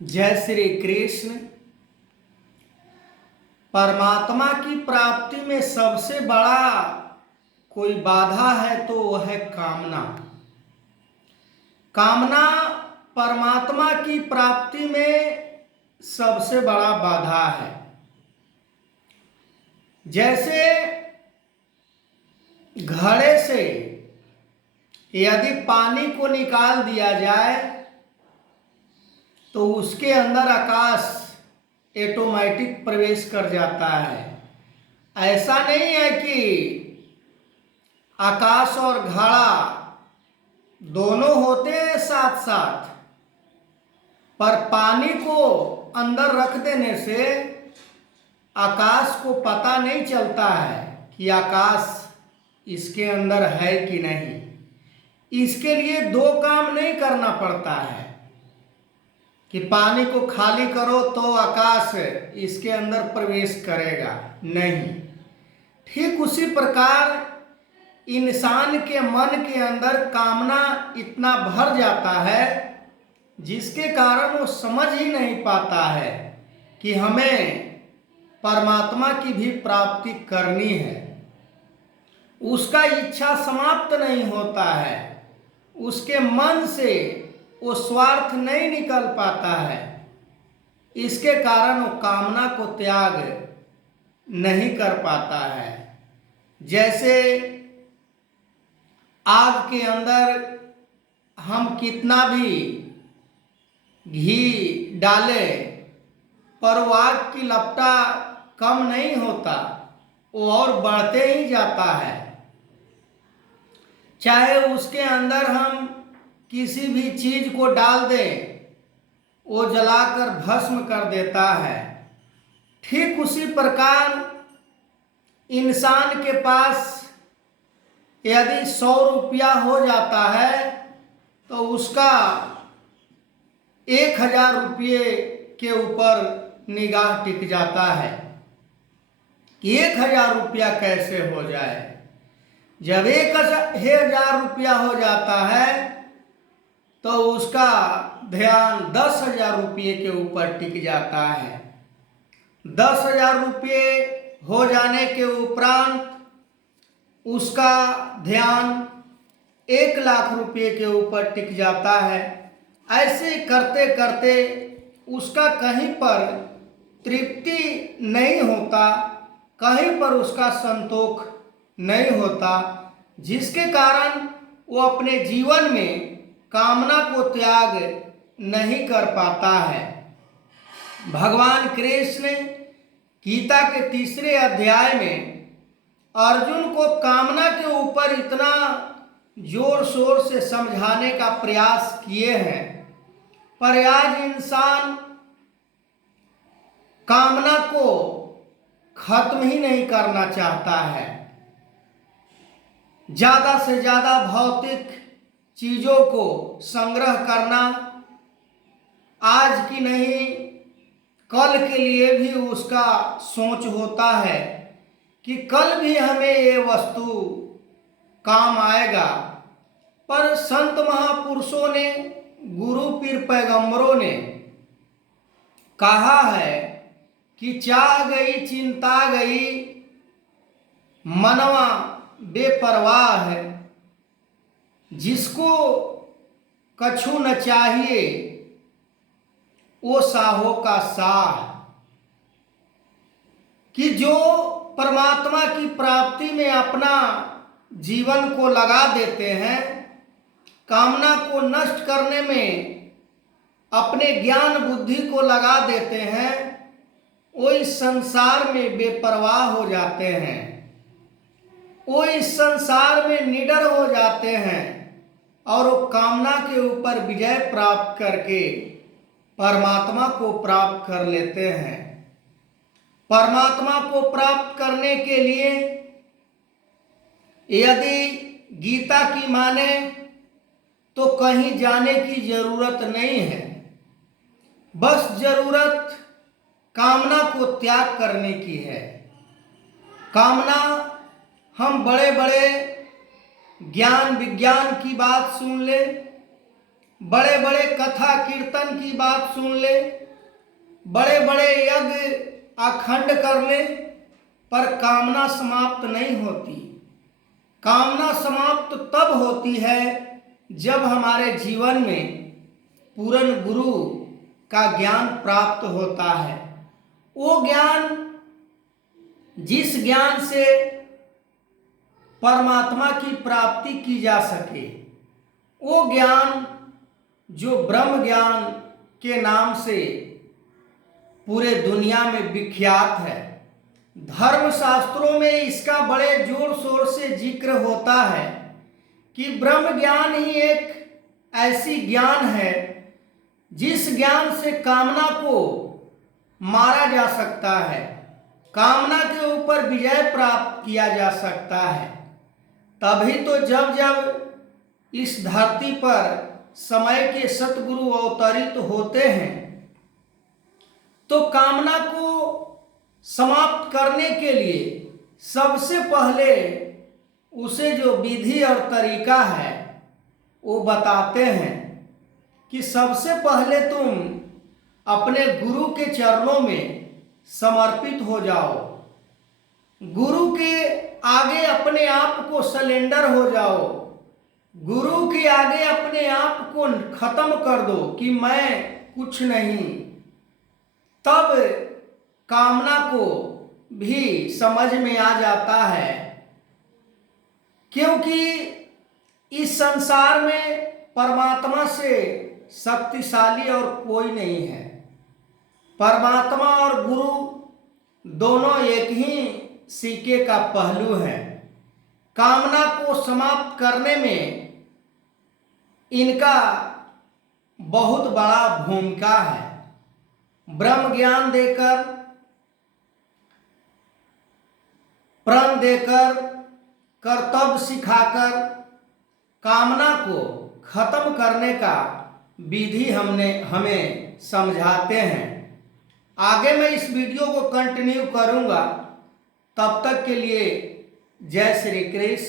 जय श्री कृष्ण। परमात्मा की प्राप्ति में सबसे बड़ा कोई बाधा है तो वह है कामना। कामना परमात्मा की प्राप्ति में सबसे बड़ा बाधा है। जैसे घड़े से यदि पानी को निकाल दिया जाए तो उसके अंदर आकाश ऑटोमेटिक प्रवेश कर जाता है। ऐसा नहीं है कि आकाश और घड़ा दोनों होते हैं साथ साथ, पर पानी को अंदर रख देने से आकाश को पता नहीं चलता है कि आकाश इसके अंदर है कि नहीं। इसके लिए दो काम नहीं करना पड़ता है कि पानी को खाली करो तो आकाश इसके अंदर प्रवेश करेगा, नहीं। ठीक उसी प्रकार इंसान के मन के अंदर कामना इतना भर जाता है जिसके कारण वो समझ ही नहीं पाता है कि हमें परमात्मा की भी प्राप्ति करनी है। उसका इच्छा समाप्त नहीं होता है, उसके मन से वो स्वार्थ नहीं निकल पाता है। इसके कारण वो कामना को त्याग नहीं कर पाता है। जैसे आग के अंदर हम कितना भी घी डाले पर वो आग की लपटा कम नहीं होता, वो और बढ़ते ही जाता है। चाहे उसके अंदर हम किसी भी चीज को डाल दें, वो जलाकर भस्म कर देता है। ठीक उसी प्रकार इंसान के पास यदि 100 रुपया हो जाता है तो उसका 1000 रुपये के ऊपर निगाह टिक जाता है कि 1000 रुपया कैसे हो जाए। जब 1000 रुपया हो जाता है तो उसका ध्यान 10,000 रुपये के ऊपर टिक जाता है। 10,000 रुपये हो जाने के उपरांत उसका ध्यान 1,00,000 रुपये के ऊपर टिक जाता है। ऐसे करते करते उसका कहीं पर तृप्ति नहीं होता, कहीं पर उसका संतोष नहीं होता, जिसके कारण वो अपने जीवन में कामना को त्याग नहीं कर पाता है। भगवान कृष्ण गीता के 3 अध्याय में अर्जुन को कामना के ऊपर इतना जोर शोर से समझाने का प्रयास किए हैं, पर आज इंसान कामना को खत्म ही नहीं करना चाहता है। ज्यादा से ज्यादा भौतिक चीजों को संग्रह करना, आज की नहीं कल के लिए भी उसका सोच होता है कि कल भी हमें ये वस्तु काम आएगा। पर संत महापुरुषों ने, गुरु पीर पैगंबरों ने कहा है कि चाह गई चिंता गई मनवा बेपरवाह है, जिसको कछु न चाहिए वो साहो का साह। कि जो परमात्मा की प्राप्ति में अपना जीवन को लगा देते हैं, कामना को नष्ट करने में अपने ज्ञान बुद्धि को लगा देते हैं, वो इस संसार में बेपरवाह हो जाते हैं, वो इस संसार में निडर हो जाते हैं और वो कामना के ऊपर विजय प्राप्त करके परमात्मा को प्राप्त कर लेते हैं। परमात्मा को प्राप्त करने के लिए यदि गीता की माने तो कहीं जाने की जरूरत नहीं है, बस जरूरत कामना को त्याग करने की है। कामना, हम बड़े बड़े ज्ञान विज्ञान की बात सुन ले, बड़े बड़े कथा कीर्तन की बात सुन ले, बड़े बड़े यज्ञ अखंड कर ले, पर कामना समाप्त नहीं होती। कामना समाप्त तब होती है जब हमारे जीवन में पूर्ण गुरु का ज्ञान प्राप्त होता है। वो ज्ञान, जिस ज्ञान से परमात्मा की प्राप्ति की जा सके, वो ज्ञान जो ब्रह्म ज्ञान के नाम से पूरे दुनिया में विख्यात है। धर्म शास्त्रों में इसका बड़े जोर शोर से जिक्र होता है कि ब्रह्म ज्ञान ही एक ऐसी ज्ञान है जिस ज्ञान से कामना को मारा जा सकता है, कामना के ऊपर विजय प्राप्त किया जा सकता है। तभी तो जब जब इस धरती पर समय के सतगुरु अवतरित होते हैं तो कामना को समाप्त करने के लिए सबसे पहले उसे जो विधि और तरीका है वो बताते हैं कि सबसे पहले तुम अपने गुरु के चरणों में समर्पित हो जाओ, गुरु के आगे अपने आप को सरेंडर हो जाओ, गुरु के आगे अपने आप को खत्म कर दो कि मैं कुछ नहीं। तब कामना को भी समझ में आ जाता है, क्योंकि इस संसार में परमात्मा से शक्तिशाली और कोई नहीं है। परमात्मा और गुरु दोनों एक ही सिक्के का पहलू है। कामना को समाप्त करने में इनका बहुत बड़ा भूमिका है। ब्रह्म ज्ञान देकर, प्रण देकर, कर्तव्य सिखाकर कामना को खत्म करने का विधि हमें समझाते हैं। आगे मैं इस वीडियो को कंटिन्यू करूंगा। तब तक के लिए जय श्री कृष्ण।